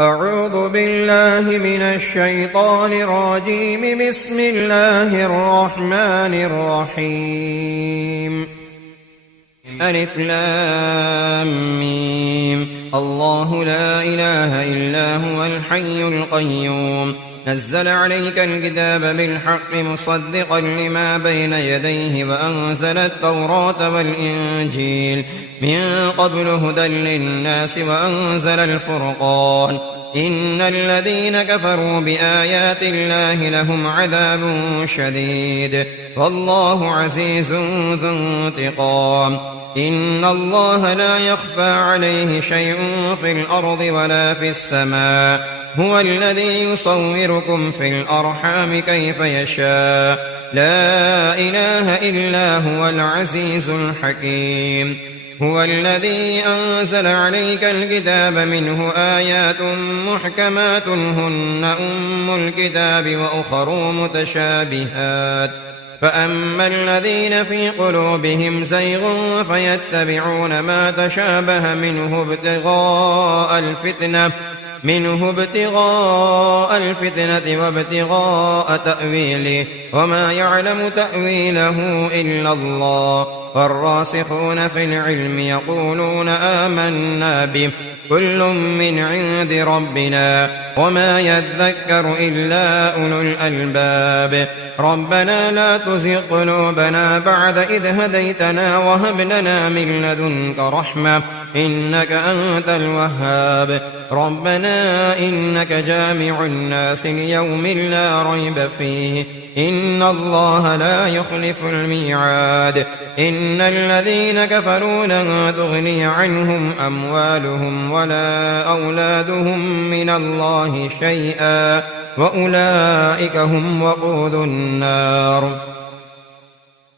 أعوذ بالله من الشيطان الرجيم. بسم الله الرحمن الرحيم. ألف لام ميم. الله لا إله إلا هو الحي القيوم. نزل عليك الكتاب بالحق مصدقا لما بين يديه وأنزل التوراة والإنجيل من قبل هدى للناس وأنزل الفرقان. إن الذين كفروا بآيات الله لهم عذاب شديد والله عزيز ذو انتقام. إن الله لا يخفى عليه شيء في الأرض ولا في السماء. هو الذي يصوركم في الأرحام كيف يشاء. لا إله إلا هو العزيز الحكيم. هو الذي أنزل عليك الكتاب منه آيات محكمات هن أم الكتاب وأخر متشابهات. فأما الذين في قلوبهم زيغ فيتبعون ما تشابه منه ابتغاء الفتنة وابتغاء تأويله وما يعلم تأويله إلا الله. والراسخون في العلم يقولون آمنا به كل من عند ربنا وما يذكر إلا أولو الألباب. ربنا لا تزغ قلوبنا بعد إذ هديتنا وهب لنا من لدنك رحمة إنك أنت الوهاب. ربنا إنك جامع الناس ليوم لا ريب فيه إن الله لا يخلف الميعاد. إن الذين كفروا لن تغني عنهم أموالهم ولا أولادهم من الله شيئا وأولئك هم وقود النار.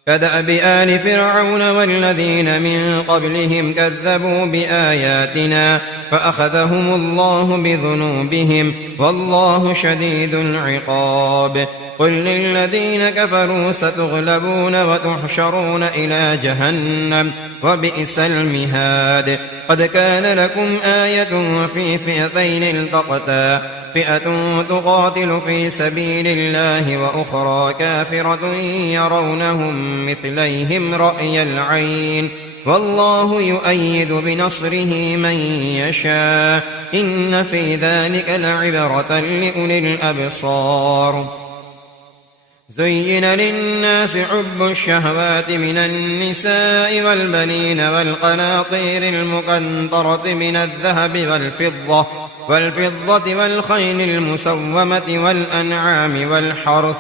كدأب آل فرعون والذين من قبلهم كذبوا بآياتنا فأخذهم الله بذنوبهم والله شديد العقاب. قل للذين كفروا ستغلبون وتحشرون إلى جهنم وبئس المهاد. قد كان لكم آية في فئتين التقتا فئة تقاتل في سبيل الله وأخرى كافرة يرونهم مثليهم رأي العين والله يؤيد بنصره من يشاء. إن في ذلك لعبرة لأولي الأبصار. زين للناس حب الشهوات من النساء والبنين والقناطير المقنطرة من الذهب والفضة والخيل المسومة والأنعام والحرث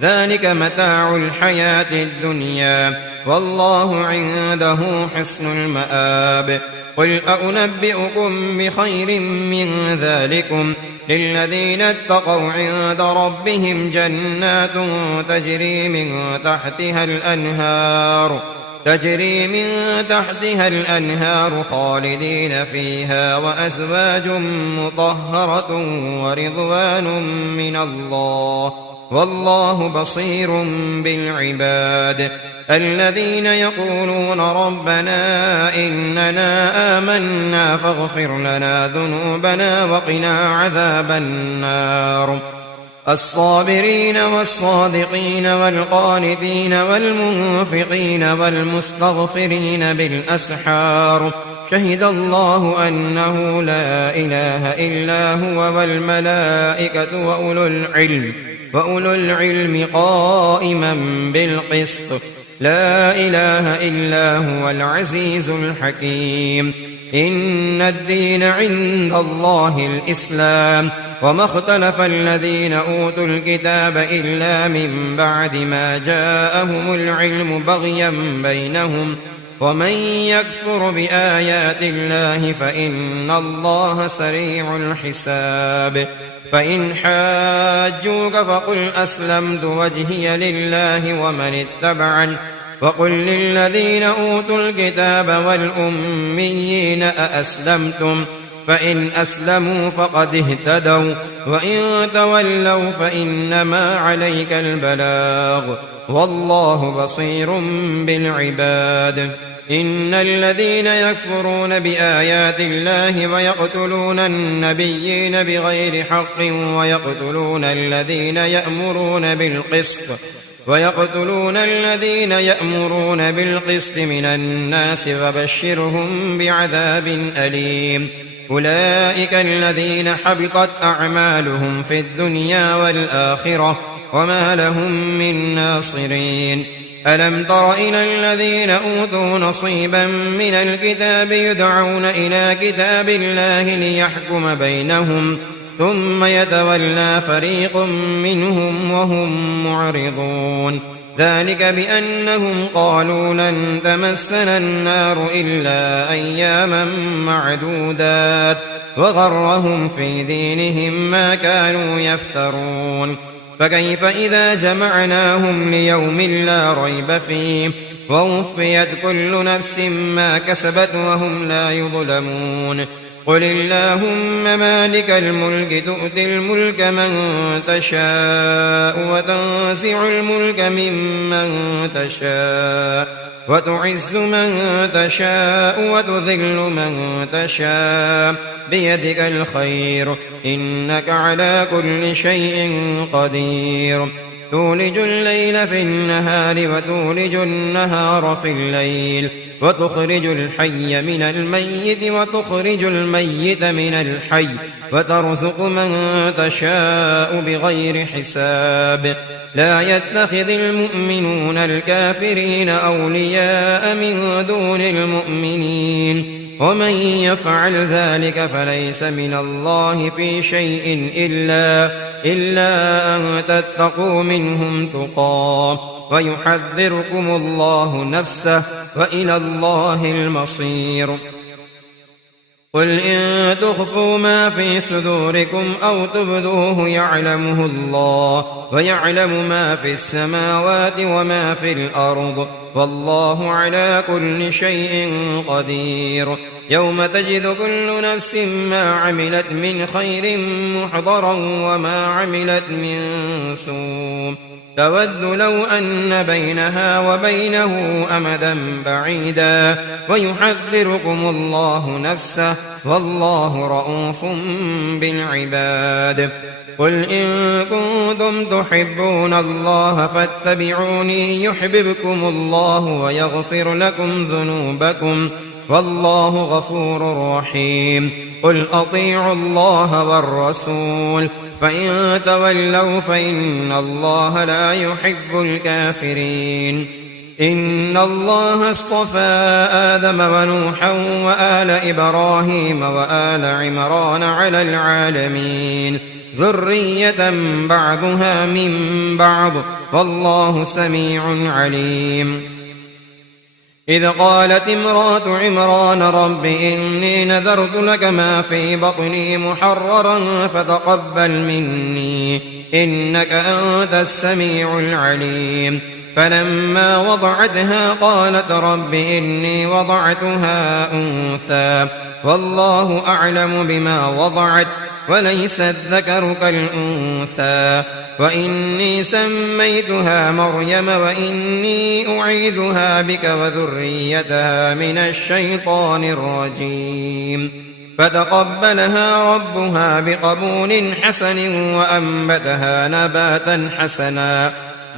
ذلك متاع الحياة الدنيا والله عنده حسن المآب. قل أنبئكم بخير من ذلكم للذين اتقوا عند ربهم جنات تجري من تحتها الأنهار خالدين فيها وأزواج مطهرة ورضوان من الله والله بصير بالعباد. الذين يقولون ربنا إننا آمنا فاغفر لنا ذنوبنا وقنا عذاب النار. الصابرين والصادقين والقانتين والمنفقين والمستغفرين بالأسحار. شهد الله أنه لا إله إلا هو والملائكة وأولو العلم قائما بالقسط. لا إله إلا هو العزيز الحكيم. إن الدين عند الله الإسلام وما اختلف الذين أوتوا الكتاب إلا من بعد ما جاءهم العلم بغيا بينهم ومن يكفر بآيات الله فإن الله سريع الحساب. فإن حاجوك فقل أسلمت وجهي لله ومن اتبعني وقل للذين أوتوا الكتاب والأميين أأسلمتم فإن أسلموا فقد اهتدوا وإن تولوا فإنما عليك البلاغ والله بصير بالعباد. إن الذين يكفرون بآيات الله ويقتلون النبيين بغير حق ويقتلون الذين يأمرون بالقسط من الناس فبشرهم بعذاب أليم. أولئك الذين حبطت أعمالهم في الدنيا والآخرة وما لهم من ناصرين. ألم تر إلى الذين أوتوا نصيبا من الكتاب يدعون إلى كتاب الله ليحكم بينهم ثم يتولى فريق منهم وهم معرضون. ذلك بأنهم قالوا لن تمسنا النار إلا أياما معدودات وغرهم في دينهم ما كانوا يفترون. فكيف إذا جمعناهم ليوم لا ريب فيه ووفيت كل نفس ما كسبت وهم لا يظلمون. قل اللهم مالك الملك تؤتي الملك من تشاء وتنزع الملك ممن تشاء وتعز من تشاء وتذل من تشاء بيدك الخير إنك على كل شيء قدير. تولج الليل في النهار وتولج النهار في الليل وتخرج الحي من الميت وتخرج الميت من الحي وترزق من تشاء بغير حساب. لا يتخذ المؤمنون الكافرين أولياء من دون المؤمنين ومن يفعل ذلك فليس من الله في شيء إلا أن تتقوا منهم تقاه ويحذركم الله نفسه وإلى الله المصير. قل إن تخفوا ما في صدوركم أو تبدوه يعلمه الله ويعلم ما في السماوات وما في الأرض والله على كل شيء قدير. يوم تجد كل نفس ما عملت من خير محضرا وما عملت من سوء تود لو أن بينها وبينه أمدا بعيدا ويحذركم الله نفسه والله رءوف بالعباد. قل إن كنتم تحبون الله فاتبعوني يحببكم الله ويغفر لكم ذنوبكم والله غفور رحيم. قل أطيعوا الله والرسول فإن تولوا فإن الله لا يحب الكافرين. إن الله اصطفى آدم ونوحا وآل إبراهيم وآل عمران على العالمين ذرية بعضها من بعض والله سميع عليم. إذ قالت امرأة عمران رب إني نذرت لك ما في بطني محررا فتقبل مني إنك أنت السميع العليم. فلما وضعتها قالت رب إني وضعتها أنثى والله أعلم بما وضعت وليس الذكر كالأنثى وإني سميتها مريم وإني أعيذها بك وذريتها من الشيطان الرجيم. فتقبلها ربها بقبول حسن وأنبتها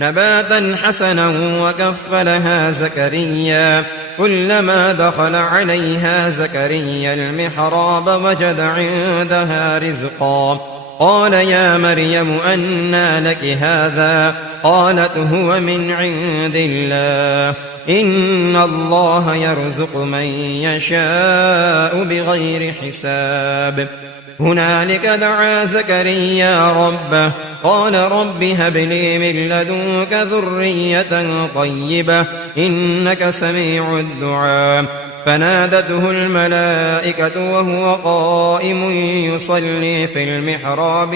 نباتا حسنا وكفلها زكريا كلما دخل عليها زكريا المحراب وجد عندها رزقا قال يا مريم أنى لك هذا قالت هو من عند الله إن الله يرزق من يشاء بغير حساب. هنالك دعا زكريا ربه قال رب هب لي من لدنك ذرية طيبة إنك سميع الدعاء. فنادته الملائكة وهو قائم يصلي في المحراب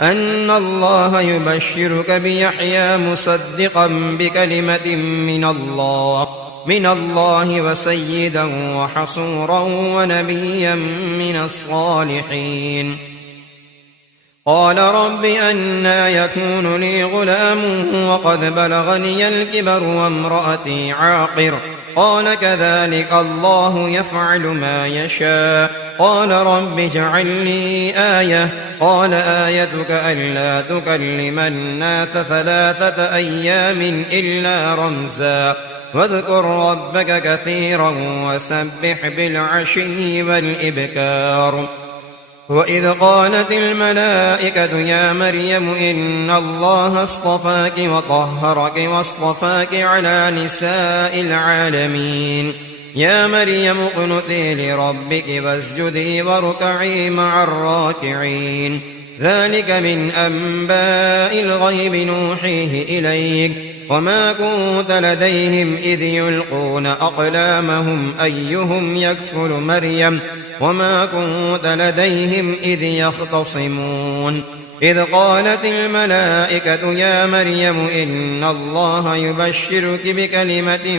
أن الله يبشرك بيحيى مصدقا بكلمة من الله وسيدا وحصورا ونبيا من الصالحين. قال رب أنى يكون لي غلام وقد بلغني الكبر وامرأتي عاقر قال كذلك الله يفعل ما يشاء قال رب اجعل لي آية قال آيتك ألا تكلم الناس 3 أيام إلا رمزا واذكر ربك كثيرا وسبح بالعشي والإبكار وإذ قالت الملائكة يا مريم إن الله اصطفاك وطهرك واصطفاك على نساء العالمين يا مريم اقنتي لربك واسجدي واركعي مع الراكعين ذلك من أنباء الغيب نوحيه إليك وما كنت لديهم إذ يلقون أقلامهم أيهم يكفل مريم وما كنت لديهم إذ يختصمون إذ قالت الملائكة يا مريم إن الله يبشرك بكلمة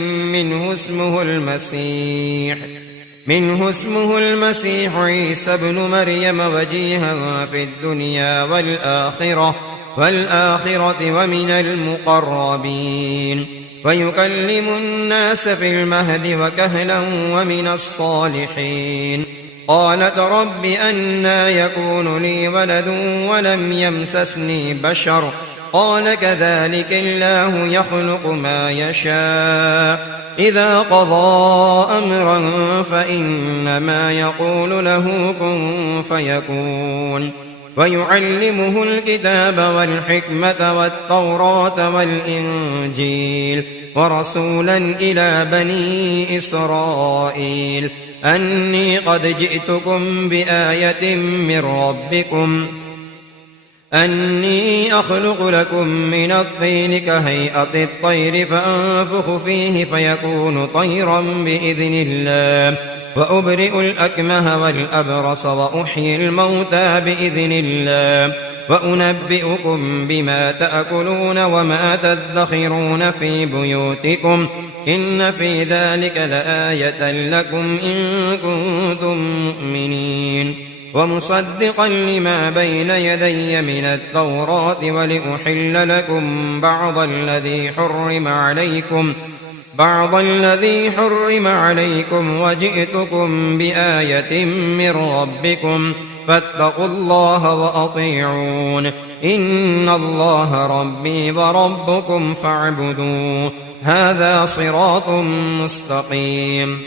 منه اسمه المسيح عيسى ابن مريم وجيها في الدنيا والآخرة ومن المقربين ويكلم الناس في المهد وكهلا ومن الصالحين قالت رب أنى يكون لي ولد ولم يمسسني بشر قال كذلك الله يخلق ما يشاء إذا قضى أمرا فإنما يقول له كن فيكون ويعلمه الكتاب والحكمة والتوراة والإنجيل ورسولا إلى بني إسرائيل أني قد جئتكم بآية من ربكم أني أخلق لكم من الطين كهيئة الطير فأنفخ فيه فيكون طيرا بإذن الله وأبرئ الأكمه والأبرص وأحيي الموتى بإذن الله وأنبئكم بما تأكلون وما تدخرون في بيوتكم إن في ذلك لآية لكم إن كنتم مؤمنين ومصدقا لما بين يدي من التوراة ولأحل لكم بعض الذي حرم عليكم وجئتكم بآية من ربكم فاتقوا الله وأطيعون إن الله ربي وربكم فاعبدوه هذا صراط مستقيم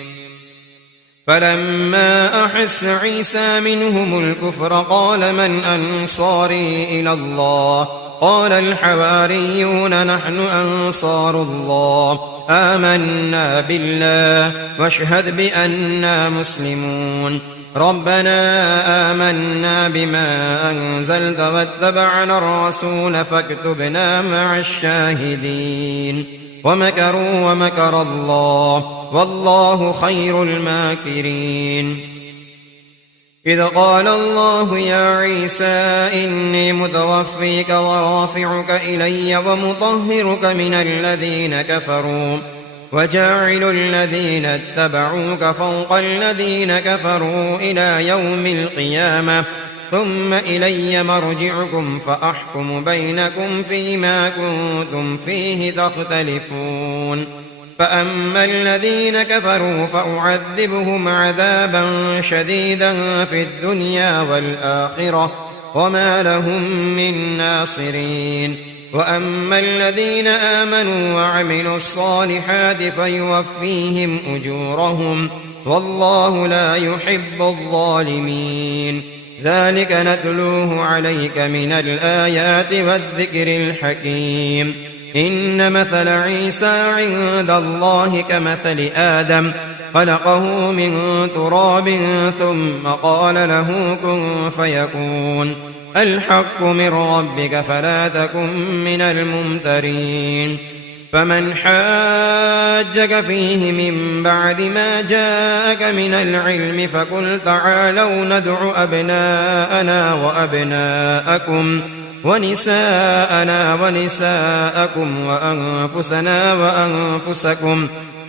فلما أحس عيسى منهم الكفر قال من أنصاري إلى الله قال الحواريون نحن أنصار الله آمنا بالله واشهد بأننا مسلمون ربنا آمنا بما أنزلت واتبعنا الرسول فاكتبنا مع الشاهدين ومكروا ومكر الله والله خير الماكرين إذ قال الله يا عيسى إني متوفيك ورافعك إلي ومطهرك من الذين كفروا وجاعل الذين اتبعوك فوق الذين كفروا إلى يوم القيامة ثم إلي مرجعكم فأحكم بينكم فيما كنتم فيه تختلفون فأما الذين كفروا فأعذبهم عذابا شديدا في الدنيا والآخرة وما لهم من ناصرين وأما الذين آمنوا وعملوا الصالحات فيوفيهم أجورهم والله لا يحب الظالمين ذلك نتلوه عليك من الآيات والذكر الحكيم إن مثل عيسى عند الله كمثل آدم خلقه من تراب ثم قال له كن فيكون الحق من ربك فلا تكن من الممترين فمن حاجك فيه من بعد ما جاءك من العلم فقل تعالوا ندع أبناءنا وأبناءكم ونساءنا ونساءكم وأنفسنا وأنفسكم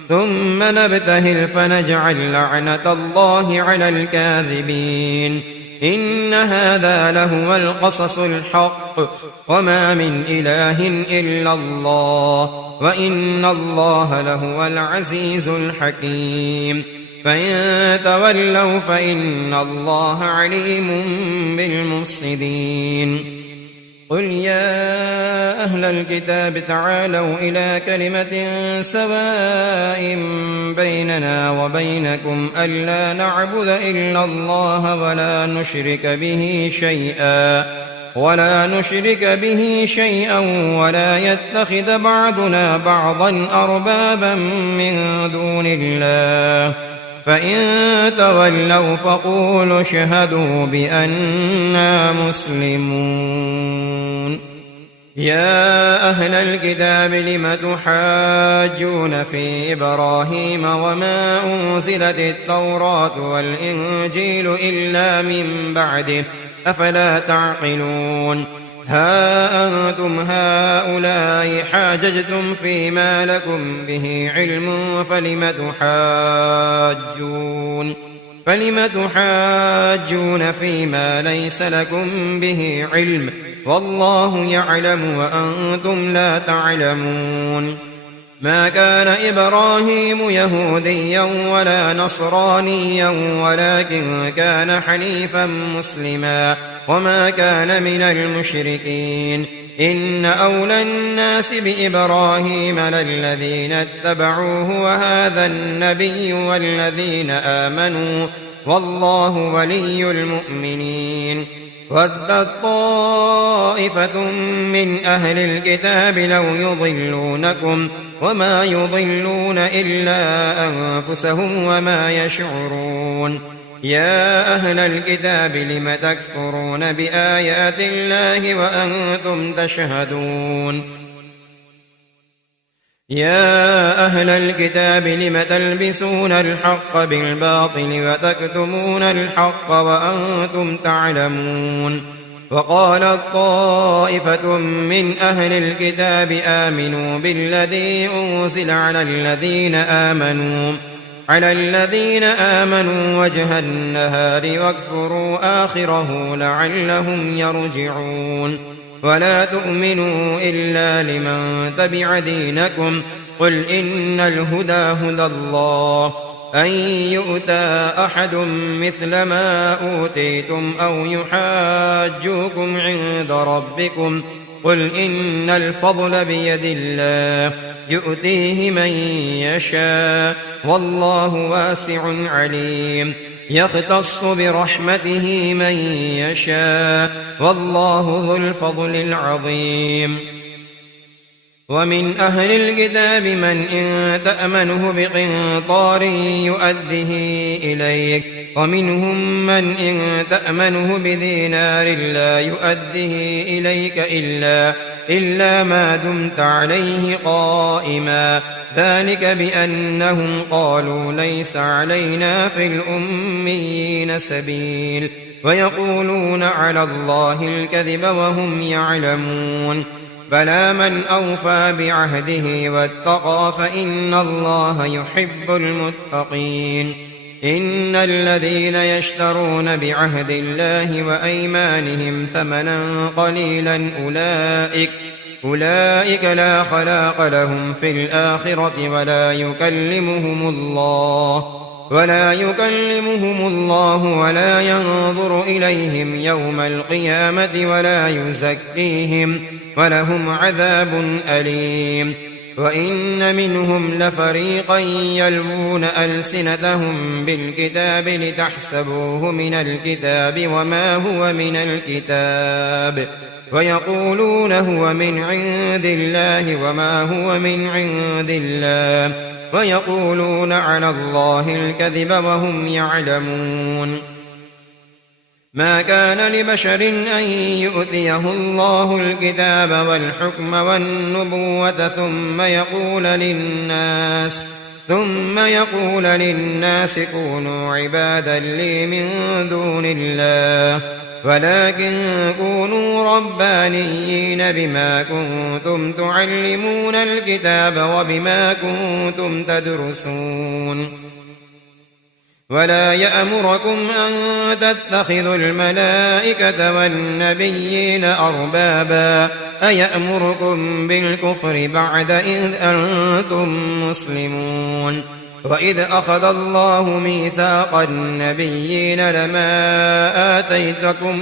ثم نبتهل فنجعل لعنة الله على الكاذبين إن هذا لهو القصص الحق وما من إله إلا الله وإن الله لهو العزيز الحكيم فإن تولوا فإن الله عليم بالمفسدين قل يا أهل الكتاب تعالوا إلى كلمة سواء بيننا وبينكم ألا نعبد إلا الله ولا نشرك به شيئا ولا يتخذ بعضنا بعضا أربابا من دون الله فإن تولوا فقولوا اشهدوا بأننا مسلمون يا أهل الكتاب لم تحاجون في إبراهيم وما أنزلت التوراة والإنجيل إلا من بعده أفلا تعقلون ها أنتم هؤلاء حاججتم فيما لكم به علم فلم تحاجون فيما ليس لكم به علم والله يعلم وأنتم لا تعلمون ما كان إبراهيم يهوديا ولا نصرانيا ولكن كان حنيفا مسلما وما كان من المشركين إن أولى الناس بإبراهيم للذين اتبعوه وهذا النبي والذين آمنوا والله ولي المؤمنين ودت طائفة من أهل الكتاب لو يضلونكم وما يضلون إلا أنفسهم وما يشعرون يا أهل الكتاب لم تكفرون بآيات الله وأنتم تشهدون يا أهل الكتاب لم تلبسون الحق بالباطل وتكتمون الحق وأنتم تعلمون وقالت طائفة من أهل الكتاب آمنوا بالذي أنزل على الذين آمنوا وجه النهار واكفروا آخره لعلهم يرجعون ولا تؤمنوا إلا لمن تبع دينكم قل إن الهدى هدى الله أن يؤتى أحد مثل ما أوتيتم أو يحاجوكم عند ربكم قل إن الفضل بيد الله يؤتيه من يشاء والله واسع عليم يختص برحمته من يشاء والله ذو الفضل العظيم ومن أهل الكتاب من إن تأمنه بقنطار يؤده إليك ومنهم من إن تأمنه بدينار لا يؤده إليك إلا ما دمت عليه قائما ذلك بأنهم قالوا ليس علينا في الأميين سبيل ويقولون على الله الكذب وهم يعلمون بلى من أوفى بعهده واتقى فإن الله يحب المتقين إن الذين يشترون بعهد الله وأيمانهم ثمنا قليلا أولئك لا خلاق لهم في الآخرة ولا يكلمهم الله ولا ينظر إليهم يوم القيامة ولا يزكيهم ولهم عذاب أليم وإن منهم لفريقا يلوون ألسنتهم بالكتاب لتحسبوه من الكتاب وما هو من الكتاب ويقولون هو من عند الله وما هو من عند الله ويقولون على الله الكذب وهم يعلمون ما كان لبشر أن يؤتيه الله الكتاب والحكم والنبوة ثم يقول للناس كونوا عبادا لي من دون الله ولكن كونوا ربانيين بما كنتم تعلمون الكتاب وبما كنتم تدرسون ولا يأمركم أن تتخذوا الملائكة والنبيين أربابا أيأمركم بالكفر بعد إذ أنتم مسلمون وإذ أخذ الله ميثاق النبيين لما آتيتكم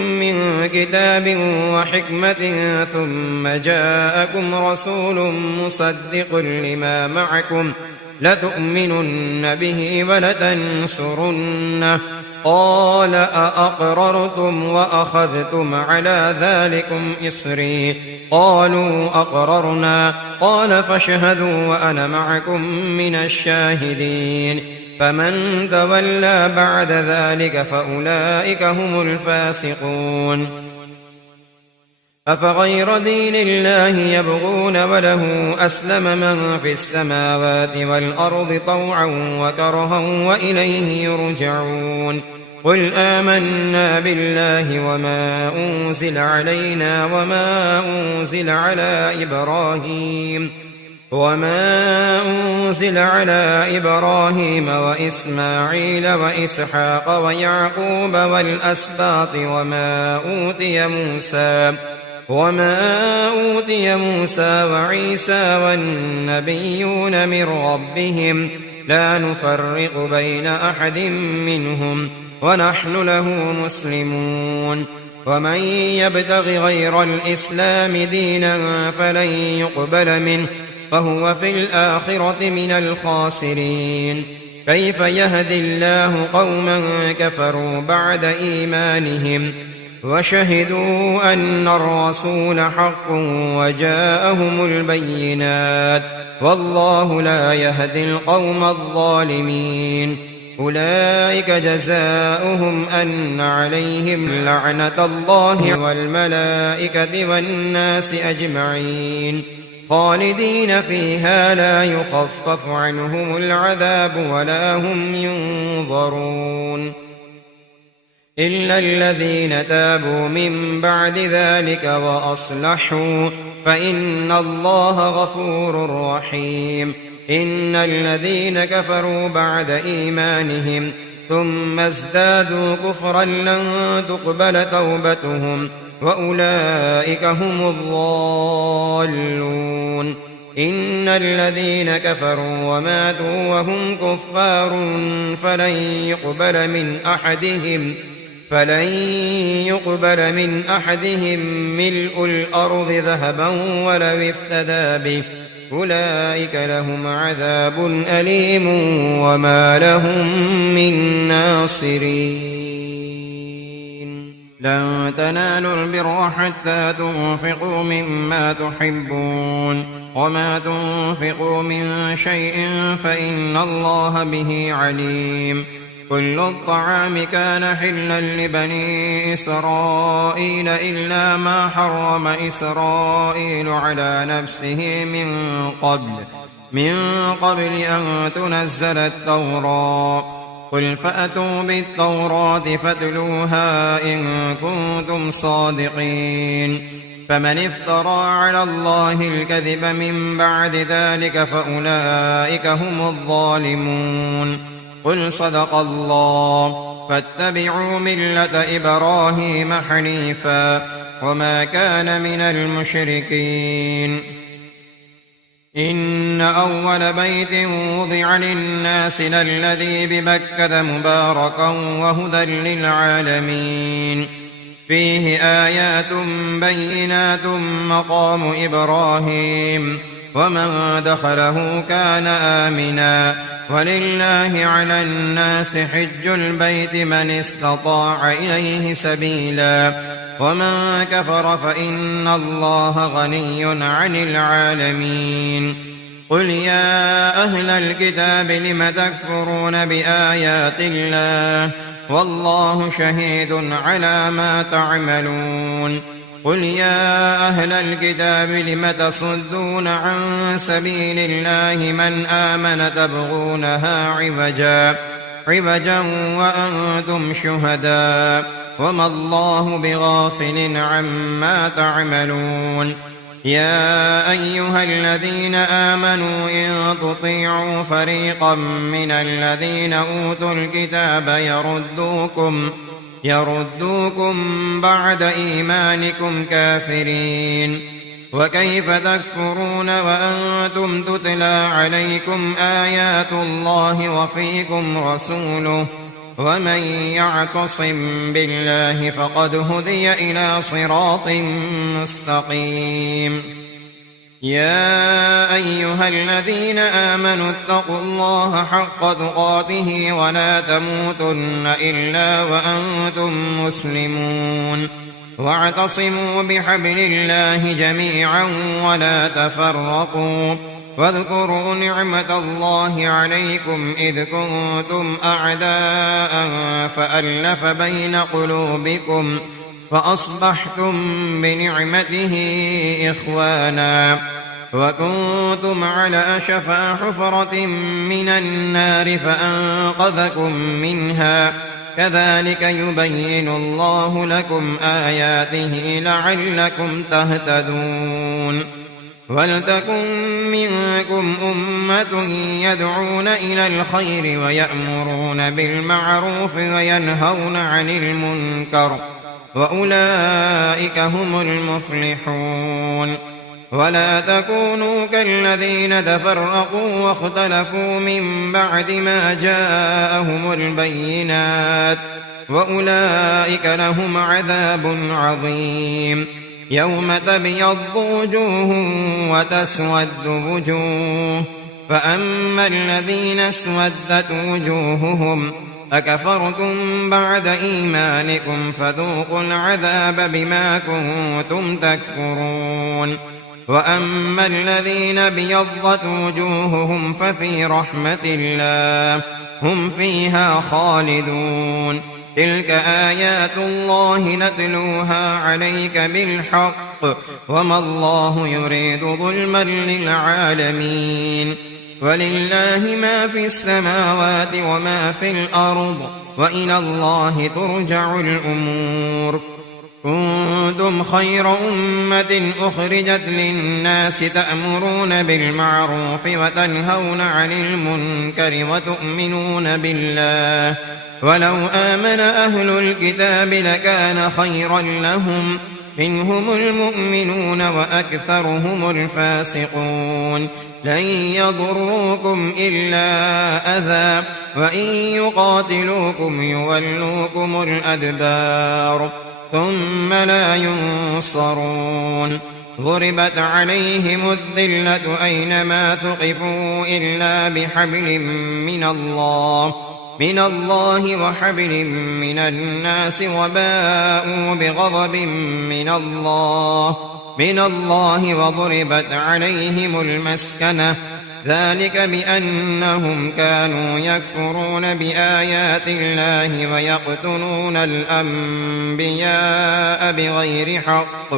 من كتاب وحكمة ثم جاءكم رسول مصدق لما معكم لتؤمنن به ولتنصرنه قال أأقررتم وأخذتم على ذلكم إصري قالوا أقررنا قال فاشهدوا وأنا معكم من الشاهدين فمن تولى بعد ذلك فأولئك هم الفاسقون أفغير دين الله يبغون وله أسلم من في السماوات والأرض طوعا وكرها وإليه يرجعون قل آمنا بالله وما أنزل علينا وما أنزل على إبراهيم وإسماعيل وإسحاق ويعقوب والأسباط وما أوتي موسى وعيسى والنبيون من ربهم لا نفرق بين أحد منهم ونحن له مسلمون ومن يبتغ غير الإسلام دينا فلن يقبل منه وهو في الآخرة من الخاسرين كيف يهدي الله قوما كفروا بعد إيمانهم وشهدوا أن الرسول حق وجاءهم البينات والله لا يهدي القوم الظالمين أولئك جزاؤهم أن عليهم لعنة الله والملائكة والناس أجمعين خالدين فيها لا يخفف عنهم العذاب ولا هم ينظرون إلا الذين تابوا من بعد ذلك وأصلحوا فإن الله غفور رحيم إن الذين كفروا بعد إيمانهم ثم ازدادوا كفرا لن تقبل توبتهم وأولئك هم الضالون إن الذين كفروا وماتوا وهم كفار فلن يقبل من أحدهم ملء الأرض ذهبا ولو افتدى به أولئك لهم عذاب أليم وما لهم من ناصرين لن تنالوا البر حتى تنفقوا مما تحبون وما تنفقوا من شيء فإن الله به عليم كل الطعام كان حلا لبني إسرائيل إلا ما حرم إسرائيل على نفسه من قبل أن تنزل التوراة قل فأتوا بالتوراة فاتلوها إن كنتم صادقين فمن افترى على الله الكذب من بعد ذلك فأولئك هم الظالمون قل صدق الله فاتبعوا ملة إبراهيم حنيفا وما كان من المشركين إن أول بيت وضع للناس للذي ببكة مباركا وهدى للعالمين فيه آيات بينات مقام إبراهيم ومن دخله كان آمنا ولله على الناس حج البيت من استطاع إليه سبيلا ومن كفر فإن الله غني عن العالمين قل يا أهل الكتاب لم تكفرون بآيات الله والله شهيد على ما تعملون قل يا أهل الكتاب لم تصدون عن سبيل الله من آمن تبغونها عوجا وأنتم شهداء وما الله بغافل عما تعملون يا أيها الذين آمنوا إن تطيعوا فريقا من الذين أوتوا الكتاب يردوكم بعد إيمانكم كافرين. وكيف تكفرون وأنتم تتلى عليكم آيات الله وفيكم رسوله ومن يعتصم بالله فقد هدي إلى صراط مستقيم. يا أيها الذين آمنوا اتقوا الله حق تقاته ولا تموتن إلا وأنتم مسلمون واعتصموا بحبل الله جميعا ولا تفرقوا واذكروا نعمة الله عليكم إذ كنتم أعداء فألف بين قلوبكم فأصبحتم بنعمته إخوانا وكنتم على شفا حفرة من النار فأنقذكم منها كذلك يبين الله لكم آياته لعلكم تهتدون. ولتكن منكم أمة يدعون إلى الخير ويأمرون بالمعروف وينهون عن المنكر وأولئك هم المفلحون. ولا تكونوا كالذين تفرقوا واختلفوا من بعد ما جاءهم البينات وأولئك لهم عذاب عظيم. يوم تبيض وجوه وتسود وجوه فأما الذين اسودت وجوههم أكفرتم بعد إيمانكم فذوقوا العذاب بما كنتم تكفرون. وأما الذين بيضت وجوههم ففي رحمة الله هم فيها خالدون. تلك آيات الله نتلوها عليك بالحق وما الله يريد ظلما للعالمين. ولله ما في السماوات وما في الأرض وإلى الله ترجع الأمور. كنتم خير أمة أخرجت للناس تأمرون بالمعروف وتنهون عن المنكر وتؤمنون بالله ولو آمن أهل الكتاب لكان خيرا لهم منهم المؤمنون وأكثرهم الفاسقون. لن يضروكم إلا أذى وإن يقاتلوكم يولوكم الأدبار ثم لا ينصرون. ضربت عليهم الذلة أينما ثقفوا إلا بحبل من الله وحبل من الناس وباءوا بغضب من الله وضربت عليهم المسكنة ذلك بأنهم كانوا يكفرون بآيات الله ويقتلون الأنبياء بغير حق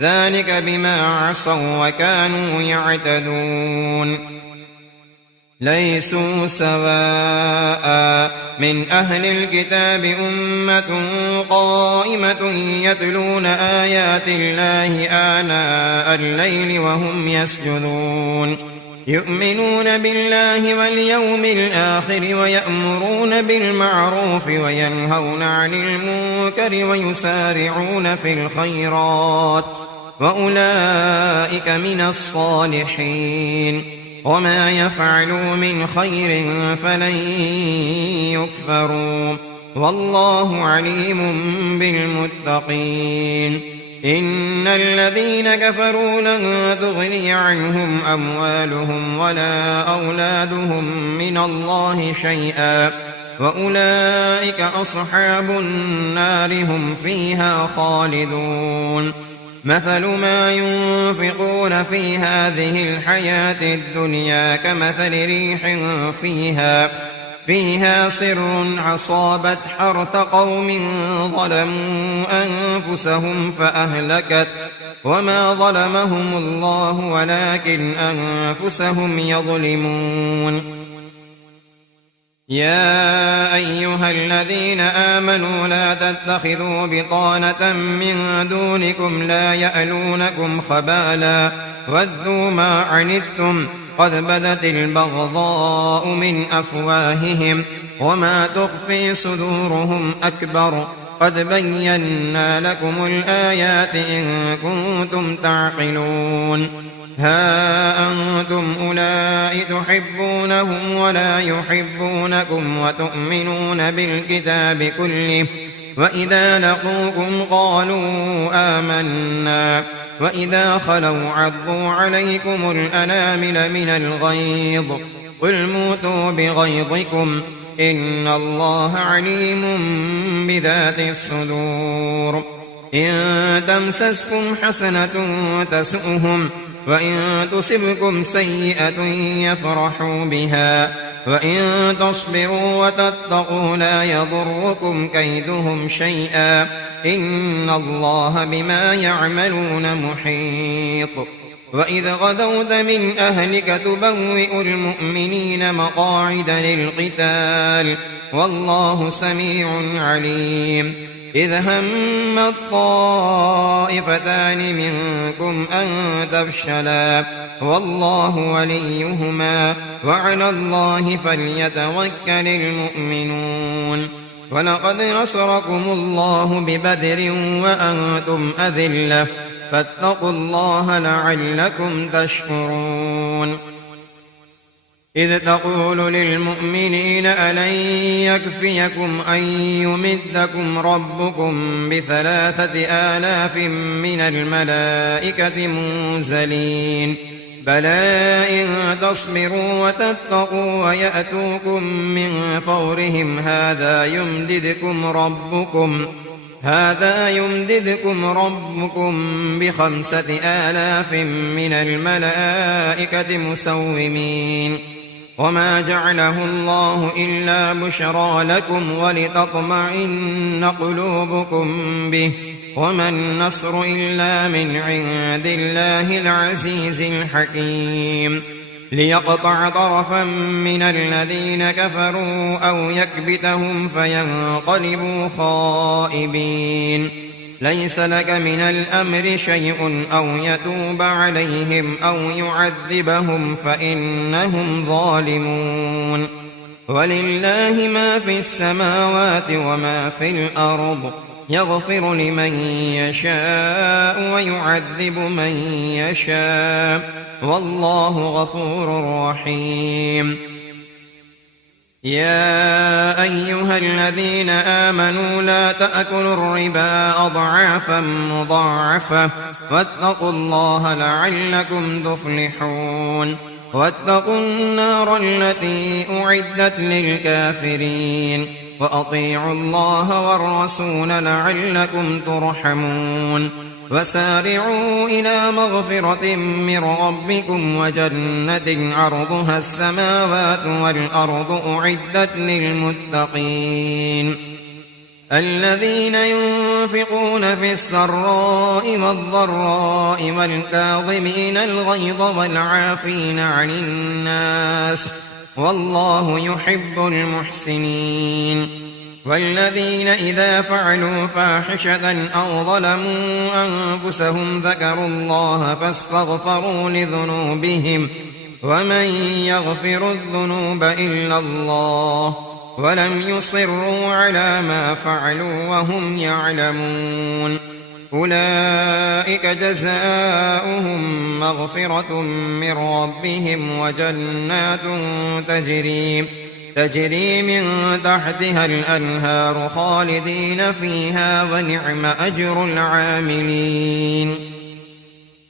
ذلك بما عصوا وكانوا يعتدون. ليسوا سواء من أهل الكتاب أمة قائمة يتلون آيات الله آناء الليل وهم يسجدون يؤمنون بالله واليوم الآخر ويأمرون بالمعروف وينهون عن المنكر ويسارعون في الخيرات وأولئك من الصالحين. وما يفعلوا من خير فلن يكفروا والله عليم بالمتقين. إن الذين كفروا لن تغني عنهم أموالهم ولا أولادهم من الله شيئا وأولئك أصحاب النار هم فيها خالدون. مثل ما ينفقون في هذه الحياة الدنيا كمثل ريح فيها صر أصابت حرث قوم ظلموا أنفسهم فأهلكت وما ظلمهم الله ولكن أنفسهم يظلمون. يا أيها الذين آمنوا لا تتخذوا بطانة من دونكم لا يألونكم خبالا ودوا ما عنتم قد بدت البغضاء من أفواههم وما تخفي صدورهم أكبر قد بينا لكم الآيات إن كنتم تعقلون ها أنتم أولئك تحبونهم ولا يحبونكم وتؤمنون بالكتاب كله وإذا لقوكم قالوا آمنا وإذا خلوا عضوا عليكم الأنامل من الغيظ قل موتوا بغيظكم إن الله عليم بذات الصدور إن تمسسكم حسنة تسؤهم وإن تصبكم سيئة يفرحوا بها وإن تصبروا وتتقوا لا يضركم كيدهم شيئا إن الله بما يعملون محيط وإذ غدوت من أهلك تبوئ المؤمنين مقاعد للقتال والله سميع عليم إذ هم الطائفتان منكم أن تفشلا والله وليهما وعلى الله فليتوكل المؤمنون ولقد نصركم الله ببدر وأنتم أذلة فاتقوا الله لعلكم تشكرون إذ تقول للمؤمنين ألن يكفيكم أن يمدكم ربكم ب3,000 من الملائكة منزلين بلى إن تصبروا وتتقوا ويأتوكم من فورهم هذا يمددكم ربكم ب5,000 من الملائكة مسومين وما جعله الله إلا بشرى لكم ولتطمئن قلوبكم به وما النصر إلا من عند الله العزيز الحكيم ليقطع طرفا من الذين كفروا أو يكبتهم فينقلبوا خائبين ليس لك من الأمر شيء أو يتوب عليهم أو يعذبهم فإنهم ظالمون ولله ما في السماوات وما في الأرض يغفر لمن يشاء ويعذب من يشاء والله غفور رحيم يا أيها الذين آمنوا لا تأكلوا الربا أضعافا مضاعفة واتقوا الله لعلكم تفلحون واتقوا النار التي أعدت للكافرين وأطيعوا الله والرسول لعلكم ترحمون وسارعوا إلى مغفرة من ربكم وجنة عرضها السماوات والأرض أعدت للمتقين الذين ينفقون في السراء والضراء والكاظمين الغيظ والعافين عن الناس والله يحب المحسنين والذين إذا فعلوا فاحشة أو ظلموا أنفسهم ذكروا الله فاستغفروا لذنوبهم ومن يغفر الذنوب إلا الله ولم يصروا على ما فعلوا وهم يعلمون أولئك جزاؤهم مغفرة من ربهم وجنات تجري من تحتها الأنهار خالدين فيها ونعم أجر العاملين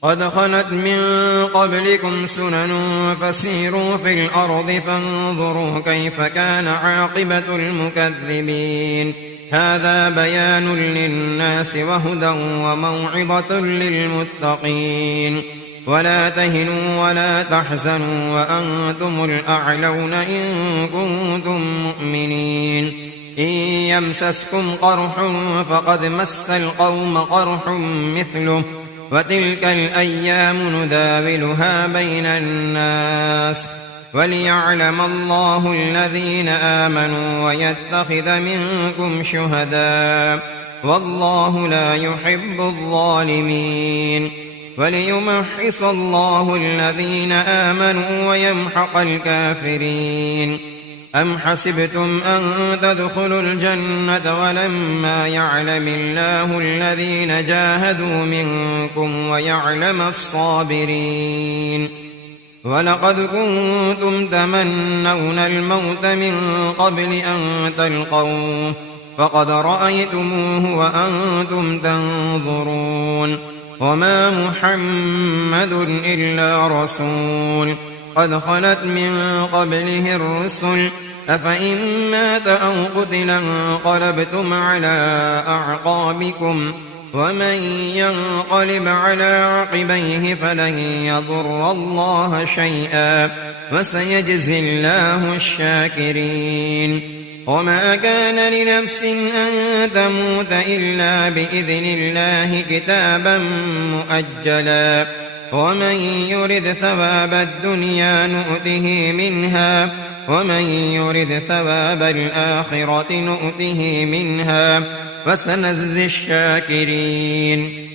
قد خلت من قبلكم سنن فسيروا في الأرض فانظروا كيف كان عاقبة المكذبين هذا بيان للناس وهدى وموعظة للمتقين ولا تهنوا ولا تحزنوا وأنتم الأعلون إن كنتم مؤمنين إن يمسسكم قرح فقد مس القوم قرح مثله وتلك الأيام نداولها بين الناس وليعلم الله الذين آمنوا ويتخذ منكم شهداء والله لا يحب الظالمين وليمحص الله الذين آمنوا ويمحق الكافرين أم حسبتم أن تدخلوا الجنة ولما يعلم الله الذين جاهدوا منكم ويعلم الصابرين ولقد كنتم تمنون الموت من قبل أن تلقوه فقد رأيتموه وأنتم تنظرون وما محمد إلا رسول قد خلت من قبله الرسل أفإن مات أو قتل انقلبتم على أعقابكم ومن ينقلب على عقبيه فلن يضر الله شيئا وسيجزي الله الشاكرين وما كان لنفس أن تموت إلا بإذن الله كتابا مؤجلا ومن يرد ثواب الدنيا نؤته منها ومن يرد ثواب الآخرة نؤته منها وسنجزي الشاكرين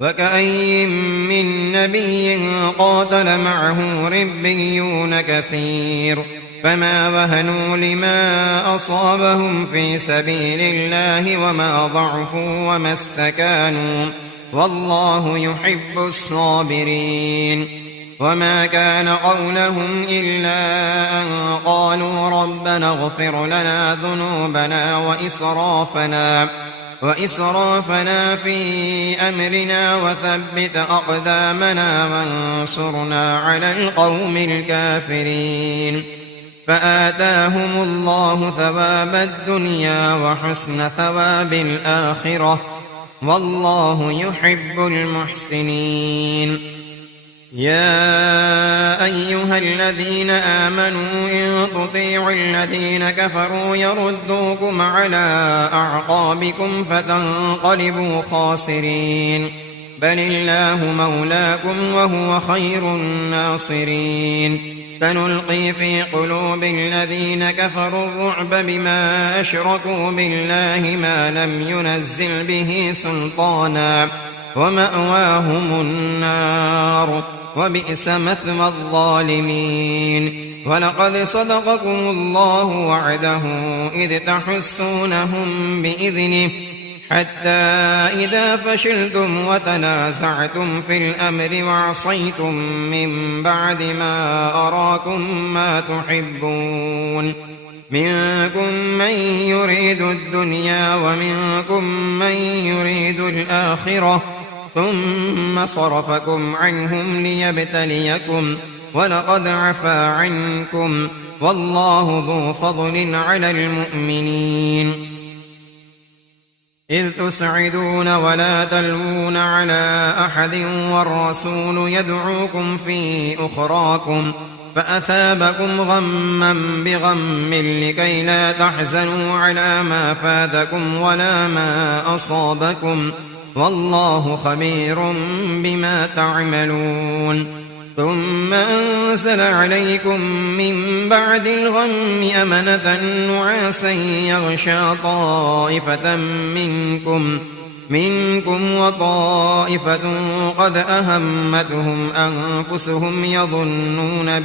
وكأين من نبي قاتل معه ربيون كثير فما وهنوا لما أصابهم في سبيل الله وما ضعفوا وما استكانوا والله يحب الصابرين وما كان قولهم إلا أن قالوا ربنا اغفر لنا ذنوبنا وإسرافنا في أمرنا وثبت أقدامنا وانصرنا على القوم الكافرين فآتاهم الله ثواب الدنيا وحسن ثواب الآخرة والله يحب المحسنين يا أيها الذين آمنوا إن تطيعوا الذين كفروا يردوكم على أعقابكم فتنقلبوا خاسرين بل الله مولاكم وهو خير الناصرين سنلقي في قلوب الذين كفروا الرعب بما أشركوا بالله ما لم ينزل به سلطانا ومأواهم النار وبئس مثوى الظالمين ولقد صدقكم الله وعده إذ تحسونهم بإذنه حتى إذا فشلتم وتنازعتم في الأمر وعصيتم من بعد ما أراكم ما تحبون منكم من يريد الدنيا ومنكم من يريد الآخرة ثم صرفكم عنهم ليبتليكم ولقد عفا عنكم والله ذو فضل على المؤمنين إذ تسعدون ولا تلوون على أحد والرسول يدعوكم في أخراكم فأثابكم غما بغم لكي لا تحزنوا على ما فاتكم ولا ما أصابكم والله خبير بما تعملون ثم أنزل عليكم من بعد الغم أمنة نعاسا يغشى طائفة منكم وطائفة قد أهمتهم أنفسهم يظنون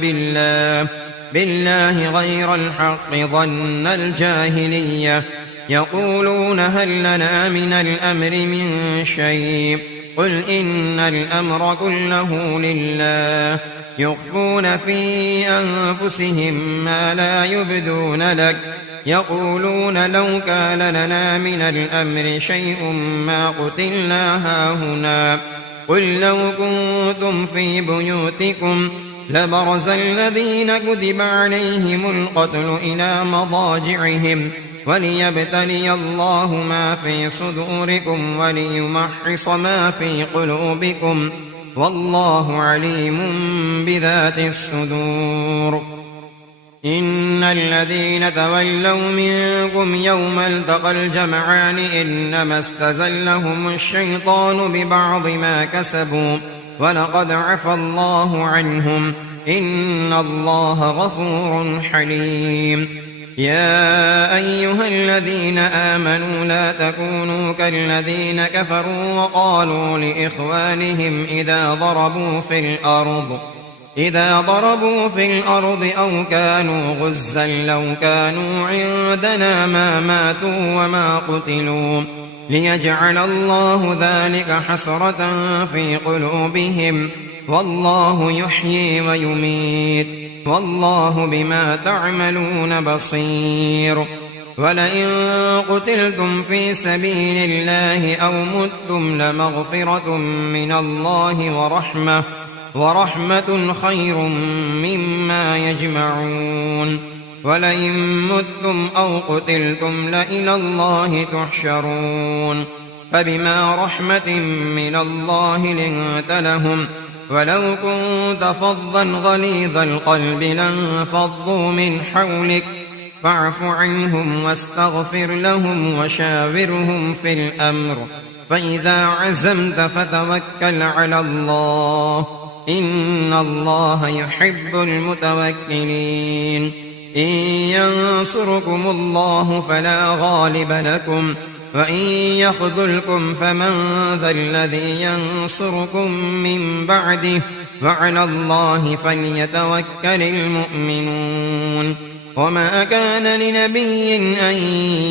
بالله غير الحق ظن الجاهلية يقولون هل لنا من الأمر من شيء قل إن الأمر كله لله يخفون في أنفسهم ما لا يبدون لك يقولون لو كان لنا من الأمر شيء ما قتلنا هاهنا قل لو كنتم في بيوتكم لبرز الذين كتب عليهم القتل إلى مضاجعهم وليبتلي الله ما في صدوركم وليمحص ما في قلوبكم والله عليم بذات الصدور إن الذين تولوا منكم يوم التقى الجمعان إنما استزلهم الشيطان ببعض ما كسبوا ولقد عفى الله عنهم إن الله غفور حليم. يا أيها الذين آمنوا لا تكونوا كالذين كفروا وقالوا لإخوانهم إذا ضربوا في الأرض أو كانوا غزا لو كانوا عندنا ما ماتوا وما قتلوا ليجعل الله ذلك حسرة في قلوبهم والله يحيي ويميت والله بما تعملون بصير. ولئن قتلتم في سبيل الله أو متم لمغفرة من الله ورحمة خير مما يجمعون. ولئن متم أو قتلتم لإلى الله تحشرون. فبما رحمة من الله لنت لهم ولو كنت فظا غليظ القلب لانفضوا من حولك فاعف عنهم واستغفر لهم وشاورهم في الأمر فإذا عزمت فتوكل على الله إن الله يحب المتوكلين. إن ينصركم الله فلا غالب لكم وإن يخذلكم فمن ذا الذي ينصركم من بعده وعلى الله فليتوكل المؤمنون. وما كان لنبي أن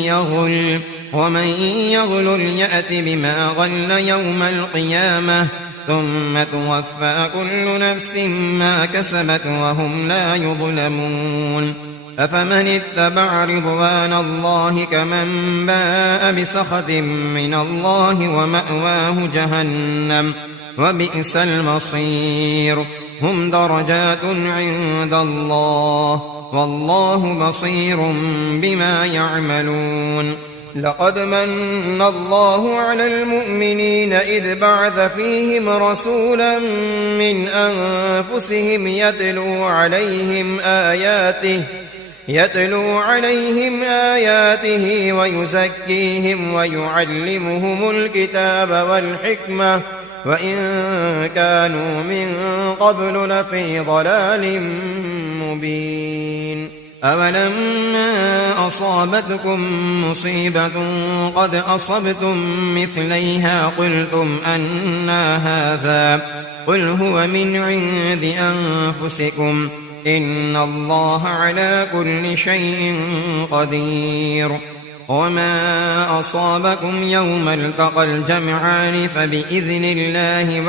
يغل ومن يغل يأت بما غل يوم القيامة ثم توفى كل نفس ما كسبت وهم لا يظلمون. أفمن اتبع رضوان الله كمن باء بسخط من الله ومأواه جهنم وبئس المصير. هم درجات عند الله والله بصير بما يعملون. لقد من الله على المؤمنين إذ بعث فيهم رسولا من أنفسهم يتلو عليهم آياته ويزكيهم ويعلمهم الكتاب والحكمة وإن كانوا من قبل لفي ضلال مبين. أولما أصابتكم مصيبة قد أصبتم مثليها قلتم أنى هذا قل هو من عند أنفسكم إن الله على كل شيء قدير. وما أصابكم يوم التقى الجمعان فبإذن الله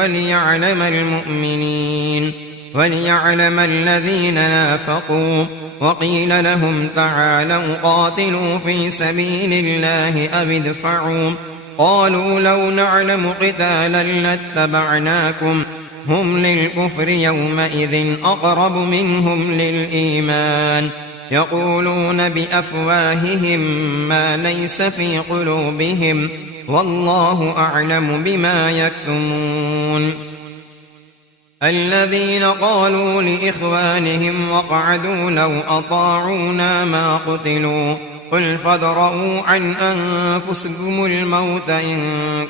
وليعلم الذين نافقوا. وقيل لهم تعالوا قاتلوا في سبيل الله أو ادفعوا قالوا لو نعلم قتالا لاتبعناكم هم للكفر يومئذ أقرب منهم للإيمان يقولون بأفواههم ما ليس في قلوبهم والله أعلم بما يكتمون. الذين قالوا لإخوانهم وقعدوا لو أطاعونا ما قتلوا قل فادرءوا عن أنفسكم الموت إن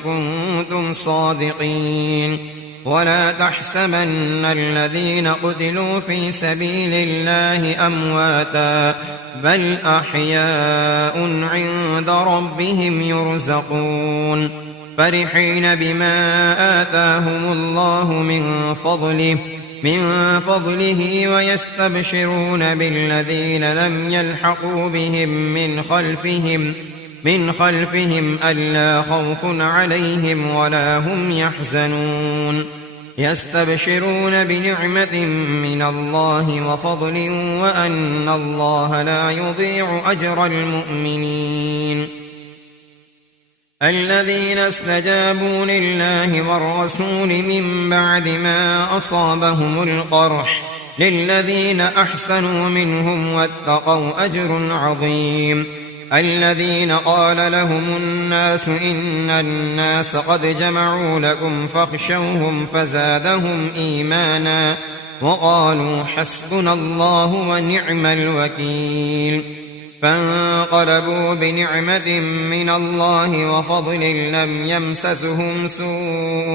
كنتم صادقين. ولا تحسبن الذين قتلوا في سبيل الله أمواتا بل أحياء عند ربهم يرزقون فرحين بما آتاهم الله من فضله ويستبشرون بالذين لم يلحقوا بهم من خلفهم ألا خوف عليهم ولا هم يحزنون. يستبشرون بنعمة من الله وفضل وأن الله لا يضيع أجر المؤمنين. الذين استجابوا لله والرسول من بعد ما أصابهم القرح للذين أحسنوا منهم واتقوا أجر عظيم. الذين قال لهم الناس إن الناس قد جمعوا لكم فاخشوهم فزادهم إيمانا وقالوا حسبنا الله ونعم الوكيل. فانقلبوا بنعمة من الله وفضل لم يمسسهم سوء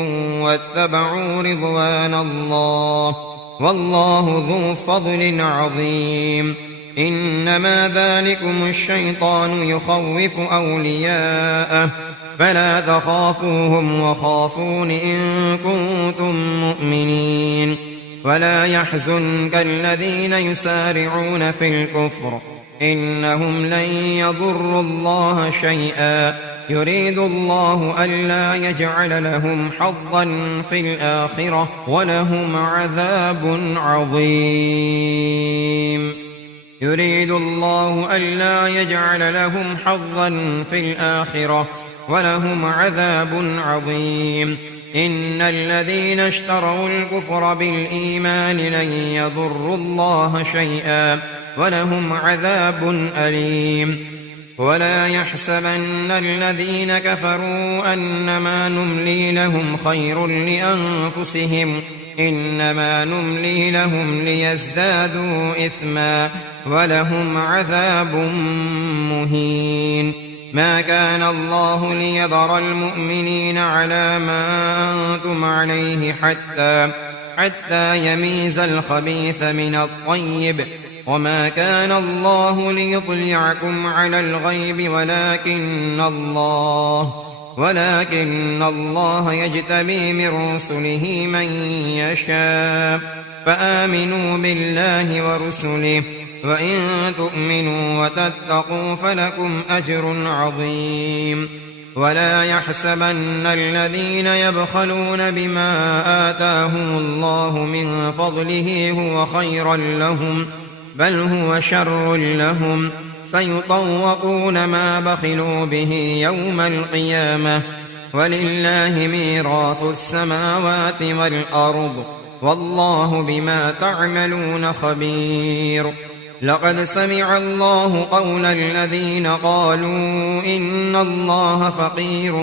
واتبعوا رضوان الله والله ذو فضل عظيم. إنما ذلكم الشيطان يخوف أولياءه فلا تخافوهم وخافون إن كنتم مؤمنين. ولا يحزنك الذين يسارعون في الكفر إنهم لن يضروا الله شيئا يريد الله ألا يجعل لهم حظا في الآخرة ولهم عذاب عظيم. يريد الله ألا يجعل لهم حظا في الآخرة ولهم عذاب عظيم. إن الذين اشتروا الكفر بالإيمان لن يضروا الله شيئا ولهم عذاب أليم. ولا يحسبن الذين كفروا أنما نملي لهم خير لأنفسهم إنما نملي لهم ليزدادوا إثما ولهم عذاب مهين. ما كان الله ليذر المؤمنين على ما أنتم عليه حتى يميز الخبيث من الطيب وما كان الله ليطلعكم على الغيب ولكن الله يجتبي من رسله من يشاء فآمنوا بالله ورسله وإن تؤمنوا وتتقوا فلكم أجر عظيم. ولا يحسبن الذين يبخلون بما آتاهم الله من فضله هو خيرا لهم بل هو شر لهم سيطوقون ما بخلوا به يوم القيامة ولله ميراث السماوات والأرض والله بما تعملون خبير. لقد سمع الله قول الذين قالوا إن الله فقير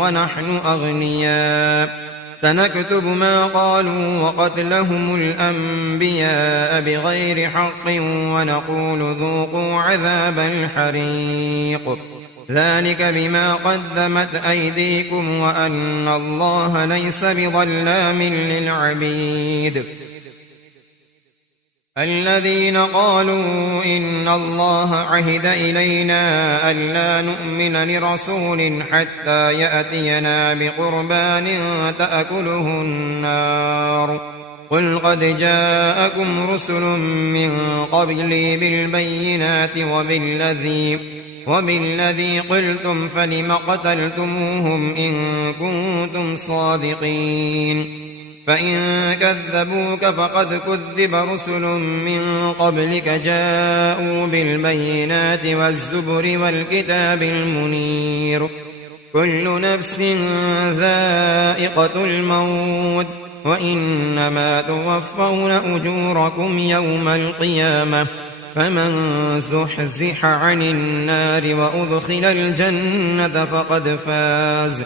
ونحن أغنياء سنكتب ما قالوا وقتلهم الأنبياء بغير حق ونقول ذوقوا عذاب الحريق ذلك بما قدمت أيديكم وأن الله ليس بظلام للعبيد. الذين قالوا إن الله عهد إلينا ألا نؤمن لرسول حتى يأتينا بقربان تأكله النار قل قد جاءكم رسل من قبلي بالبينات وبالذي قلتم فلم قتلتموهم إن كنتم صادقين. فإن كذبوك فقد كذب رسل من قبلك جاءوا بالبينات والزبر والكتاب المنير كل نفس ذائقة الموت وإنما توفون أجوركم يوم القيامة فمن زحزح عن النار وأدخل الجنة فقد فاز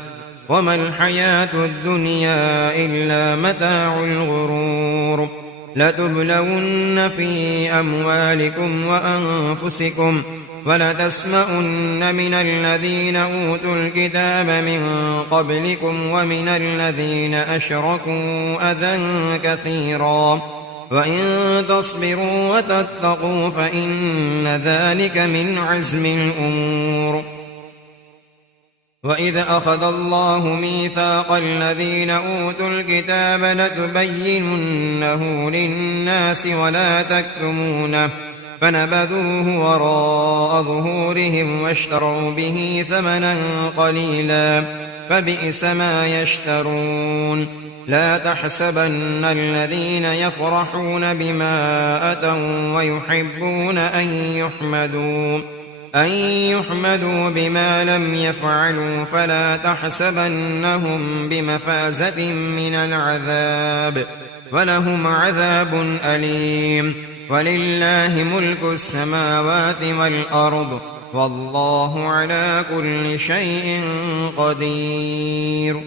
وما الحياة الدنيا إلا متاع الغرور. لتبلون في أموالكم وأنفسكم ولتسمعن من الذين أوتوا الكتاب من قبلكم ومن الذين أشركوا أذى كثيرا وإن تصبروا وتتقوا فإن ذلك من عزم الأمور. وإذ أخذ الله ميثاق الذين أوتوا الكتاب لتبيننه للناس ولا تكتمونه فنبذوه وراء ظهورهم واشتروا به ثمنا قليلا فبئس ما يشترون. لا تحسبن الذين يفرحون بما أتوا ويحبون أن يحمدوا بما لم يفعلوا فلا تحسبنهم بمفازة من العذاب ولهم عذاب أليم. ولله ملك السماوات والأرض والله على كل شيء قدير.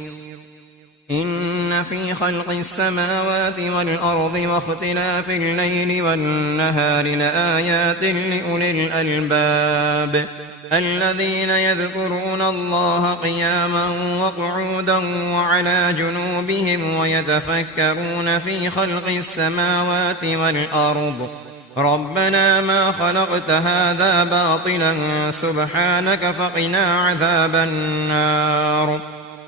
إن في خلق السماوات والأرض واختلاف الليل والنهار لآيات لأولي الألباب الذين يذكرون الله قياما وقعودا وعلى جنوبهم ويتفكرون في خلق السماوات والأرض ربنا ما خلقت هذا باطلا سبحانك فقنا عذاب النار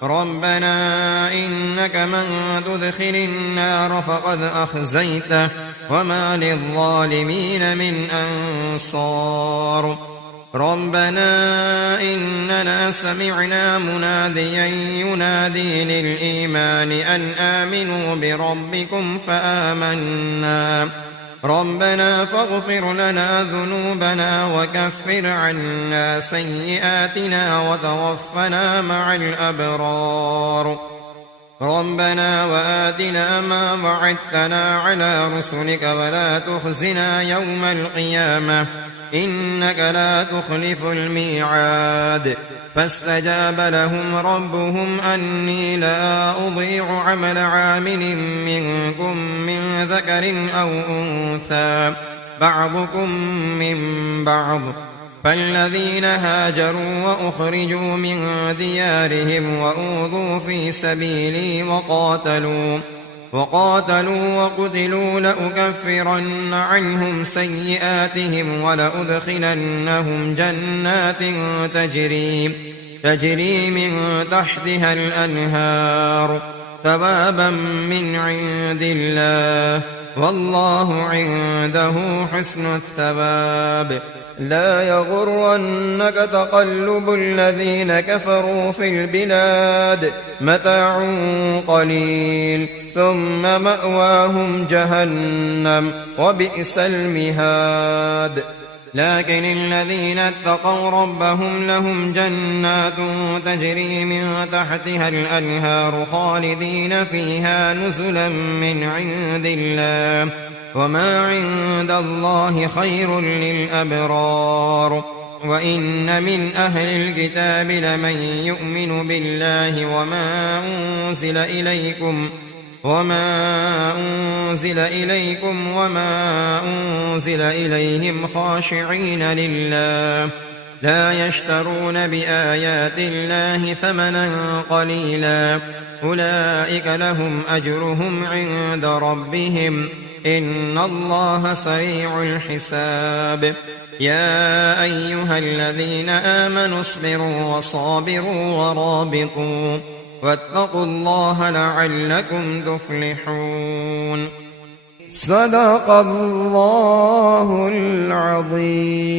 ربنا إنك من تدخل النار فقد أخزيته وما للظالمين من أنصار ربنا إننا سمعنا مناديا ينادي للإيمان أن آمنوا بربكم فآمنا ربنا فاغفر لنا ذنوبنا وكفر عنا سيئاتنا وتوفنا مع الأبرار ربنا وآتنا ما وعدتنا على رسلك ولا تخزنا يوم القيامة إنك لا تخلف الميعاد فاستجاب لهم ربهم أني لا أضيع عمل عامل منكم من ذكر أو أنثى بعضكم من بعض فالذين هاجروا وأخرجوا من ديارهم وأوذوا في سبيلي وقاتلوا وقتلوا لأكفرن عنهم سيئاتهم ولأدخلنهم جنات تجري من تحتها الأنهار ثوابا من عند الله والله عنده حسن الثواب لا يغرنك تقلب الذين كفروا في البلاد متاع قليل ثم مأواهم جهنم وبئس المهاد لكن الذين اتقوا ربهم لهم جنات تجري من تحتها الأنهار خالدين فيها نزلا من عند الله وما عند الله خير للأبرار وإن من أهل الكتاب لمن يؤمن بالله وما أنزل إليكم وما أنزل إليهم خاشعين لله لا يشترون بآيات الله ثمنا قليلا أولئك لهم أجرهم عند ربهم إن الله سريع الحساب يا أيها الذين آمنوا اصبروا وصابروا ورابطوا واتقوا الله لعلكم تفلحون صدق الله العظيم.